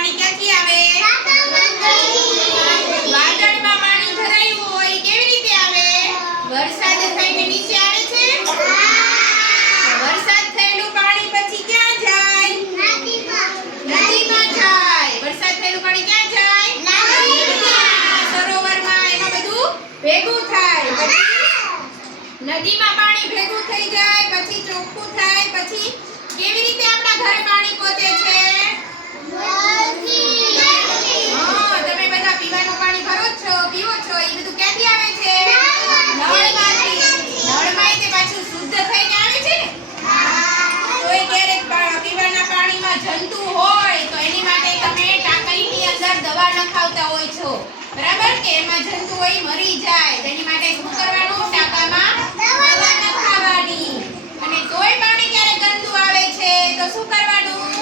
પાણી ક્યાંથી આવે? વાદળમાં પાણી ભરાયું હોય કેવી રીતે આવે? વરસાદ થઈને નીચે આવે છે. વરસાદ થયેલું પાણી પછી ક્યાં જાય? નદીમાં જાય. વરસાદ થયેલું પાણી ક્યાં જાય? નદીમાં, સરોવરમાં. એમાં બધું ભેગું થાય. પછી નદીમાં પાણી ભેગું થઈ જાય, પછી ચોખ્ખું થાય, પછી કેવી રીતે આપણા ઘરે પાણી પહોંચે છે? તમે બધા પીવાનું પાણી ભરો છો, પીવો છો, એ બધું ક્યાંથી આવે છે? નળમાંથી. નળમાં તે પાછું શુદ્ધ થઈને આવે છે ને. કોઈ ક્યારેક પીવાના પાણીમાં જંતુ હોય તો એની માટે તમે ટાંકીની અંદર દવા નખાવતા હોય છો, બરાબર? કે એમાં જંતુ હોય મરી જાય. તેની માટે શું કરવાનું? ટાંકામાં દવા નખાવવાની. અને તોય પાણી ક્યારેક ગંદુ આવે છે તો શું કરવાનું?